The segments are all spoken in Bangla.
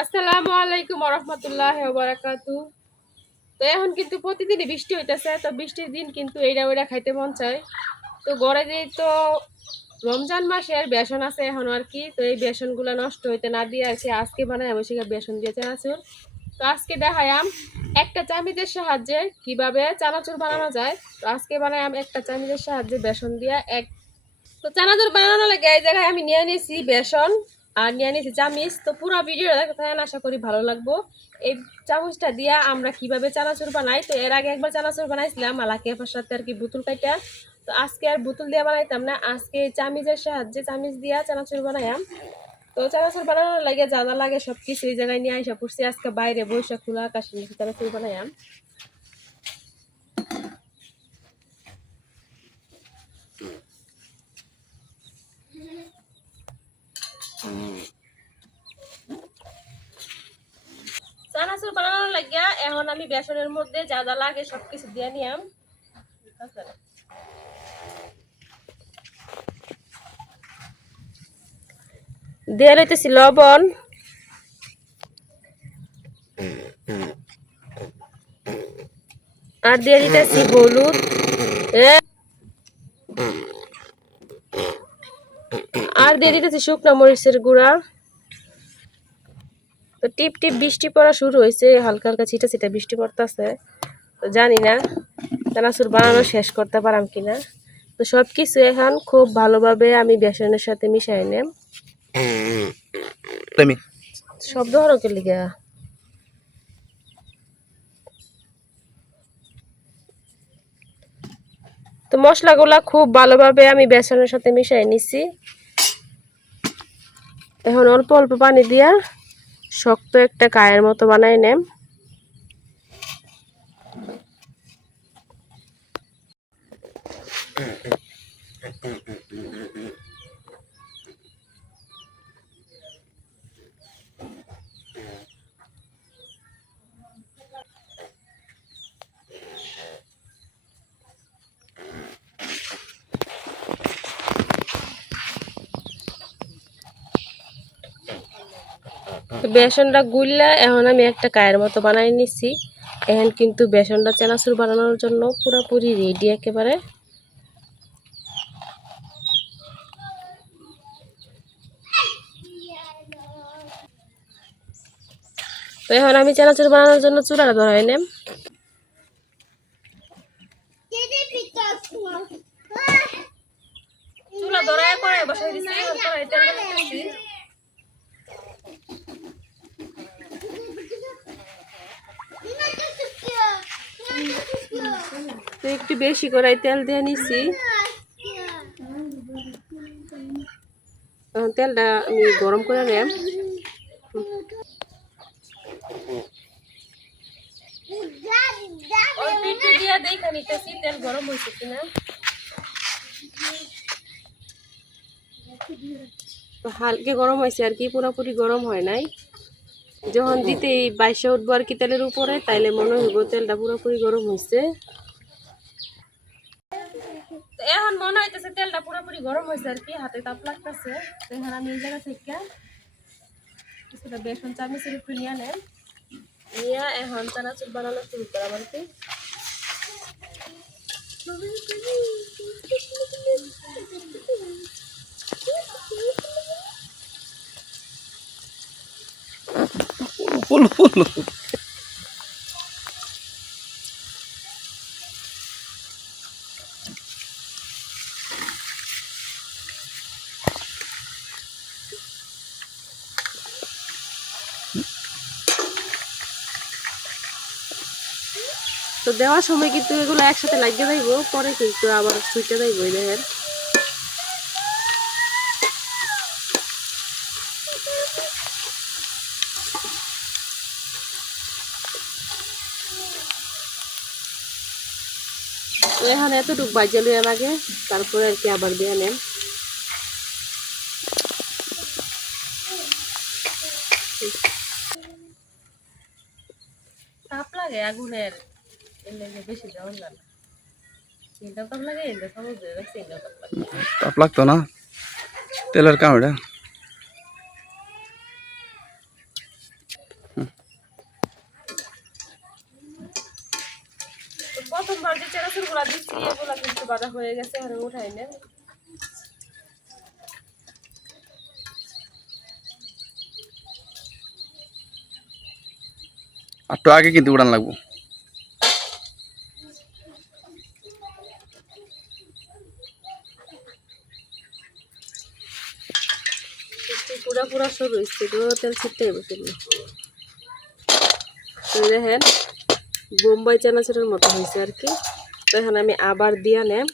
আসসালামু আলাইকুম ওয়া রাহমাতুল্লাহি ওয়া বারাকাতুহু। তো এখন কিন্তু প্রতিদিনই বৃষ্টি হইতেছে, তো বৃষ্টির দিন কিন্তু এইটা ওইটা খাইতে মন চায়। তো ঘরে যেই তো রমজান মাসের বেসন আছে এখন আর কি, তো এই বেসনগুলো নষ্ট হইতে না দিয়ে আর কি আজকে বানাই আমি সেটা বেসন দিয়ে চানাচুর। তো আজকে দেখায়াম একটা চামিচের সাহায্যে কিভাবে চানাচুর বানানো যায়। তো আজকে বানায়াম একটা চামিচের সাহায্যে বেসন দিয়া এক। তো চানাচুর বানানো লাগে এই জায়গায় আমি নিয়ে নিয়েছি বেসন আর নিয়ে নিয়েছি চামিচ। তো পুরো ভিডিওটা দেখতে আশা করি ভালো লাগবো। এই চামচটা দিয়া আমরা কিভাবে চানাচুর বানাই, তো এর আগে একবার চানাচুর বানাইছিলাম মালাকি আপার সাথে আর কি বোতল কাইটা। তো আজকে আর বোতল দিয়ে বানাইতাম না, আজকে এই চামিচের সাহায্যে চামিচ দিয়া চানাচুর বানাইয়াম। তো চানাচুর বানানোর লাগে যা যা লাগে সব কিছু এই জায়গায় নিয়ে আইসা পড়ছি। আজকে বাইরে বৈশা খোলা আকাশের নিচে চানাচুর বানাইয়াম। চানাচুর বানানোর লাগিয়া এখন আমি বেসনের মধ্যে যা যা লাগে সবকিছু দিয়ে নিয়াম। দিয়ে লইতেছি লবণ, আর দিয়ে দিতেছি হলুদ, আর দিয়ে দিতেছি শুকনো মরিচের গুঁড়া। তো টিপ টিপ বৃষ্টি পড়া শুরু হয়েছে, হালকা হালকা ছিটা ছিটা বৃষ্টি পড়তেছে। তো জানি না চানাচুর বানানো শেষ করতে পারাম কিনা। তো সব কিছু এখন খুব ভালোভাবে আমি বেসনের সাথে মিশাই নেম। শব্দ হরকের লিগা। তো মশলাগুলা খুব ভালোভাবে আমি বেসনের সাথে মিশাই নিছি। এখন অল্প অল্প পানি দিয়া শক্ত একটা কায়ের মতো বানাই নেম। বেসনটা গুললা এখন আমি একটা কায়ের মতো বানাই নিছি। এখন কিন্তু বেসনটা চানাচুর বানানোর জন্য পুরোপুরি রেডি একেবারে। তো এখন আমি চানাচুর বানানোর জন্য চুলাটা ধরাই নেম। চুলা ধরায় কড়াই বসাই দিছি, এখন কড়াইতে তেল দিতেছি। তো একটু বেশি করে তেল দিয়ে নিছি। এখন তেলটা আমি গরম করে নেম। অল্প একটু দিয়ে দেখে নিতেছি তেল গরম হয়েছে কিনা। তো হালকা গরম হয়েছে আর কি, পুরোপুরি গরম হয় নাই। যখন দিতে বাইশে উঠবো আর কি তেলের উপরে, তাইলে মনে হইব তেলটা পুরোপুরি গরম হয়েছে। এখন মনে হইতেছে তেলটা পুরোপুরি গরম হয়েছে আর কি, হাতে তাপ লাগতেছে। তো এখন আমি এই জায়গা থেকে কিছুটা বেসন চামিচের একটু নিয়ে নেন, নিয়ে এখন চানাচুর বানানো শুরু করাম আর কি। তো দেওয়ার সময় কিন্তু এগুলো একসাথে লাগিয়ে যাইব, পরে কিন্তু আবার সুইটে যাইব। এই দেখেন এখানে এতটুকু বাজে লইয়া লাগে, তারপরে আর কি আবার দিয়ে নেন। তাপ লাগে আগুনের, বেশি দেওয়ার লাগে। তাপ লাগে, তাপ লাগতো না, তেলের কাম এটা। প্রথমবার যে চানাচুরগুলো দিচ্ছি এগুলো কিন্তু বাঁধা হয়ে গেছে, এখন উঠাই না। আর তো আগে কিন্তু উড়ান লাগবো। পুরা পুরা সব হয়েছে, তেল ছিটতে বসেন। দেখেন বোম্বাই চানাচুরের মতো হয়েছে আর কি। তো এখন আমি আবার দিয়া নেম।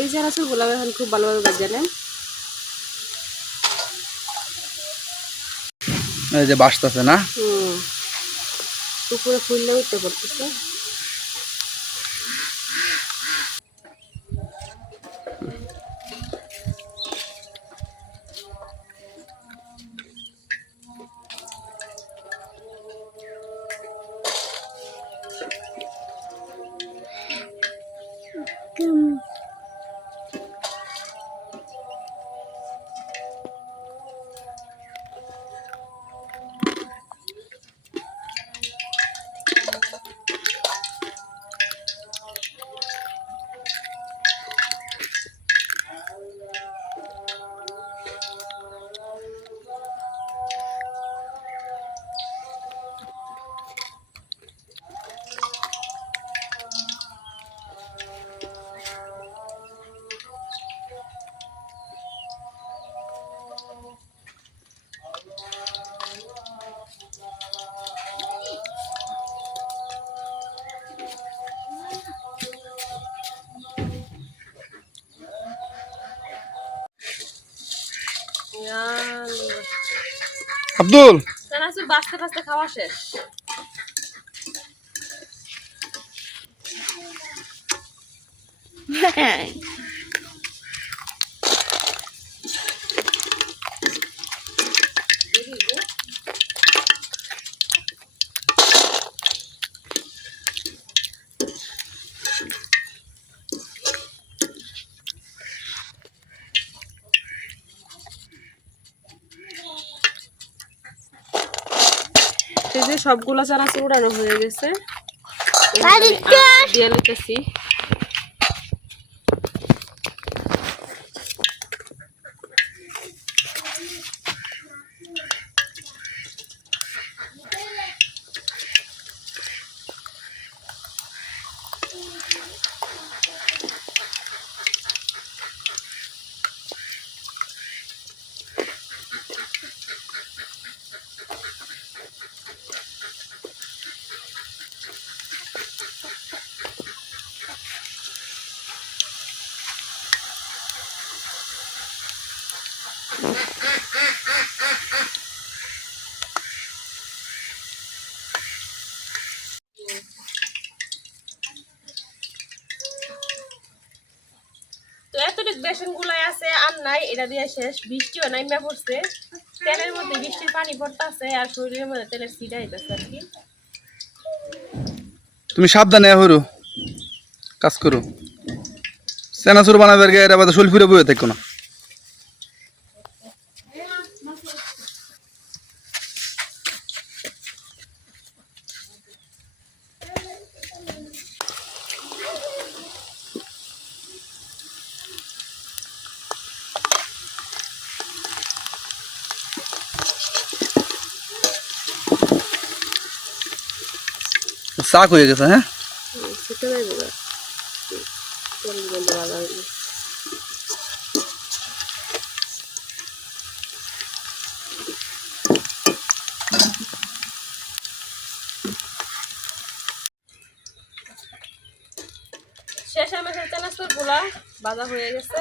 এই চানাচুরগুলো এখন খুব ভালোভাবে ভেজে নেন। এই যে বাসতেছে না, উপরে ফুললে উঠতে পড়তেছে। আব্দুল চানাচুর বাঁচতে বাঁচতে খাওয়া শেষ। এই যে সবগুলো চানাচুর উড়ানো হয়ে গেছে, দিয়ে নিতেছি। তো এতটুক বেসন গুলাই আছে আর নাই, এটা দিয়ে শেষ। বৃষ্টিও নাইমা পড়ছে, তেলের মধ্যে বৃষ্টির পানি পড়তেছে আর শরীরের মধ্যে তেলের ছিটা হইতেছে আর কি। তুমি সাবধানে হরো, কাজ করো। চানাচুর বানাবার গিয়ে এরা শোল ফিরে বয়ে থাকো না। শাক হয়ে গেছে। হ্যাঁ মাসের চানাচুর গুলা ভাজা হয়ে গেছে।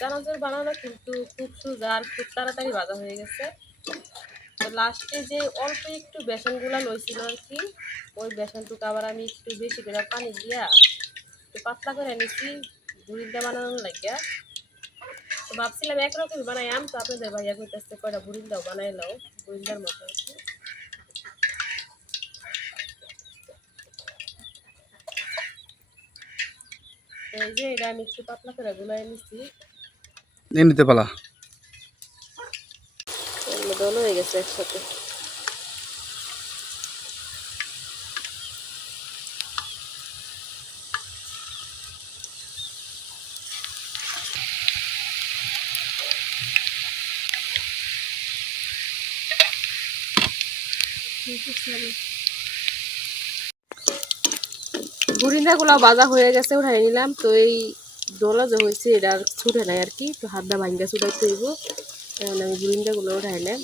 চানাচুর বানানো কিন্তু খুব সোজা আর খুব তাড়াতাড়ি ভাজা হয়ে গেছে। তো লাস্টে যে অল্প একটু বেসন গুলা লইছিল আর কি, ওই বেসনটুকু আবার আমি একটু বেশি করে পানি দিয়া একটু পাতলা করে নিচ্ছি বুড়িটা বানানোর লাগিয়া। তো ভাবছিলাম একরকমই বানাইলাম, তো আপনাদের ভাইয়া কইতেছে কয়টা বুড়িটাও বানাইলাও বুড়িটার মতো আর কি। এই যে এটা আমি একটু পাতলা করে গুলাই নিচ্ছি, নিয়ে নিতে পালা। দল হয়ে গেছে একসাথে। বুড়িনা গুলা বাজা হয়ে গেছে, উঠাই নিলাম। তো এই দোলা যে হয়েছে এটা আর ছুটে নাই আর কি, তো হাত দা ভাঙ্গা ছুটাই তৈব। এখন আমি বুড়িন্দা গুলো উঠাইলাম।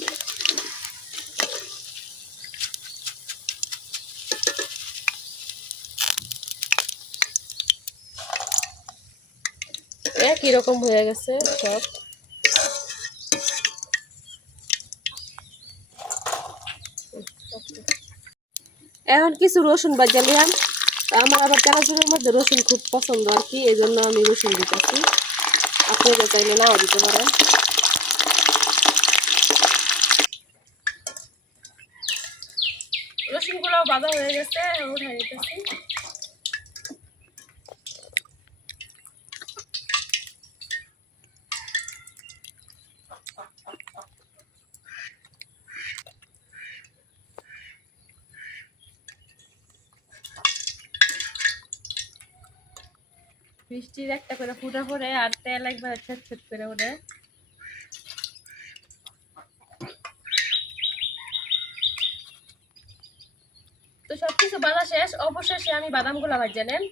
একই রকম হয়ে গেছে সব। এখন কিছু রসুন বাজা নিলাম। আমার আবার চানাচুরের মধ্যে রসুন খুব পছন্দ আর কি, এই জন্য আমি রসুন দিতেছি। আপনারা চাইলে নাও দিতে পারেন। রসুন গুলাও বাজা হয়ে গেছে, উঠাই নিতেছি। বৃষ্টির একটা করে ফুটা পড়ে আর তেল একবার ছেট ছেট করে ওঠে। তো সবকিছু বাজা শেষ, অবশেষে আমি বাদাম গুলা ভাজা নেন।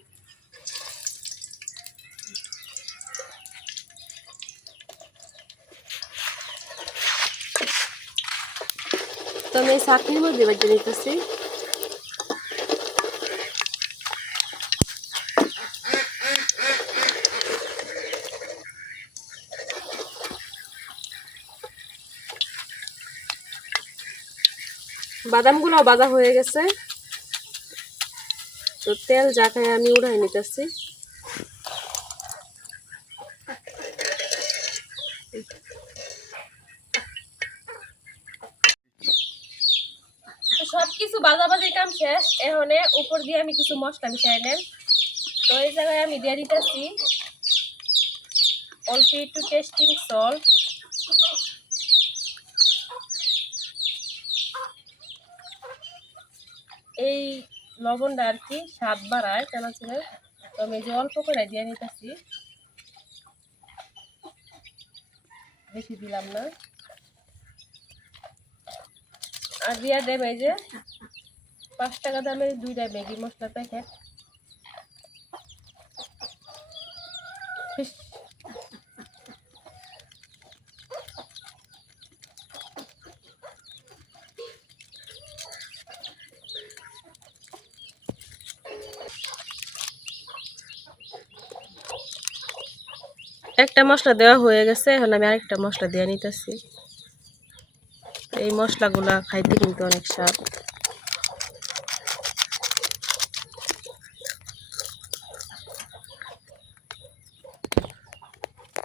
তো আমি চাটনির মধ্যে ভাজা নিতেছি। বাদাম গুলো ভাজা হয়ে গেছে, তো তেল জাকায় আমি উড়াই নিতেছি। তো সবকিছু ভাজাভাজি কাম শেষ, এখন উপর দিয়ে আমি কিছু মশলা মিশাই নেন। তো এই জায়গায় আমি দিয়ে দিতেছি অল্প একটু টেস্টিং সল্ট, এই লবণটা আর কি স্বাদ বাড়ায় চানাচুরের। তো আমি যে অল্প করে দিয়ে নিতেছি, বেশি দিলাম না। আর দিয়া দেব এই যে 5 টাকা দামের 2টা ম্যাগি মশলা প্যাকেট। একটা মশলা দেওয়া হয়ে গেছে, এখন আমি আরেকটা মশলা দিয়ে নিতেছি। এই মশলাগুলা খাইতে কিন্তু অনেক স্বাদ।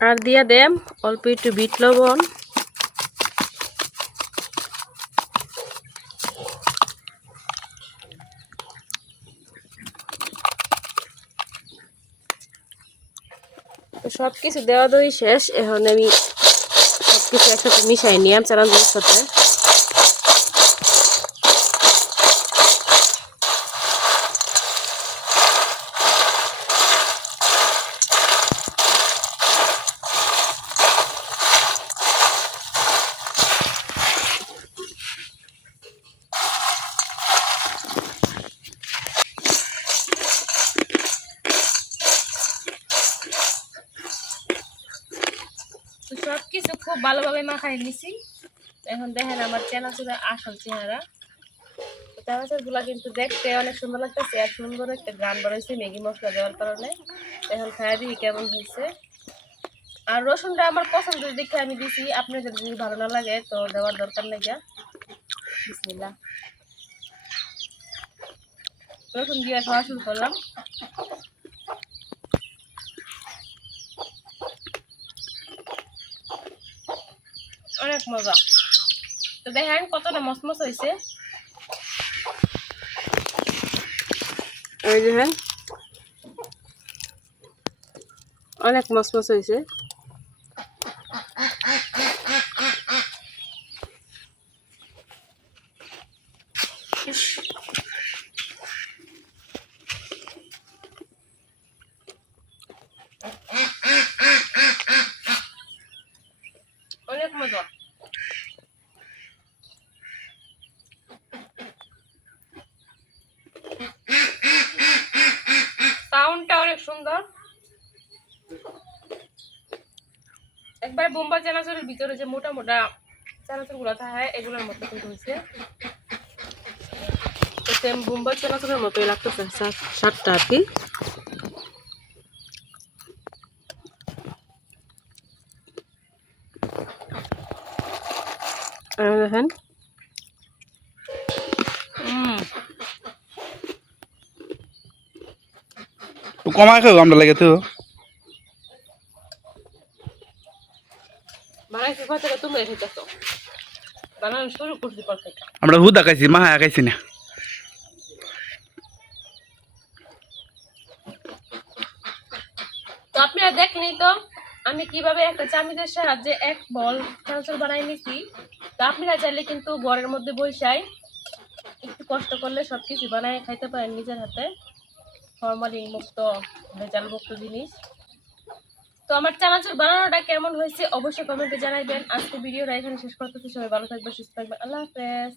আর দিয়া দেম অল্প একটু বিট লবণ, সবকিছু দেওয়া দই শেষ। এখন আমি সবকিছু একসাথে মিশাই নিলাম চানাচুরের সাথে। সবকিছু খুব ভালোভাবে মাখাই নিছি। এখন দেখেন আমার চানাচুরের আসল চেহারা। চানাচুরগুলা কিন্তু দেখতে অনেক সুন্দর লাগতেছে, আর সুন্দর একটা গান বেরোইছে ম্যাগি মশলা দেওয়ার কারণে। এখন খাইয়া দিই কেমন হয়েছে। আর রসুনটা আমার পছন্দের দেখে আমি দিছি, আপনাদের যদি ভালো না লাগে তো দেওয়ার দরকার নেই। বিসমিল্লাহ, রসুন দিয়ে খাওয়া শুরু করলাম। অনেক মজা। তো দেখেন কতটা মসমস হয়েছে, এই দেখেন অনেক মসমস হয়েছে। অনেক মজা। সাউন্ডটা অনেক সুন্দর। একবার বোম্বাই চানাচুরের ভিতরে যে মোটা মোটা চানাচুর গুলো থাকে এগুলোর মতো কিন্তু হয়েছে, সেম বোম্বাই চানাচুরের মতোই লাগতেছে স্বাদটা আর কি। দেখেন কমায় খাও আমরা লাগে তো বানাইছি থেকে তুমি খেতেছো, বানানো শুরু করছি পর থেকে। আমরা হুদা খাইছি মাহা খাইছি না। তো আপনারা দেখলেই তো আমি কিভাবে একটা চামিচের সাহায্যে এক বল চানাচুর বানাই নিছি। তো আপনারা চাইলে কিন্তু ঘরের মধ্যে বসাই একটু কষ্ট করলে সবকিছু বানায় খাইতে পারেন নিজের হাতে, ফরমালিন মুক্ত ভেজাল মুক্ত জিনিস। তো আমার চানাচুর বানানোটা কেমন হয়েছে অবশ্যই কমেন্টে জানাইবেন। আজকে ভিডিওটা এখানে শেষ করতেছি, সবাই ভালো থাকবেন, সুস্থ থাকবেন, আল্লাহ হাফেজ।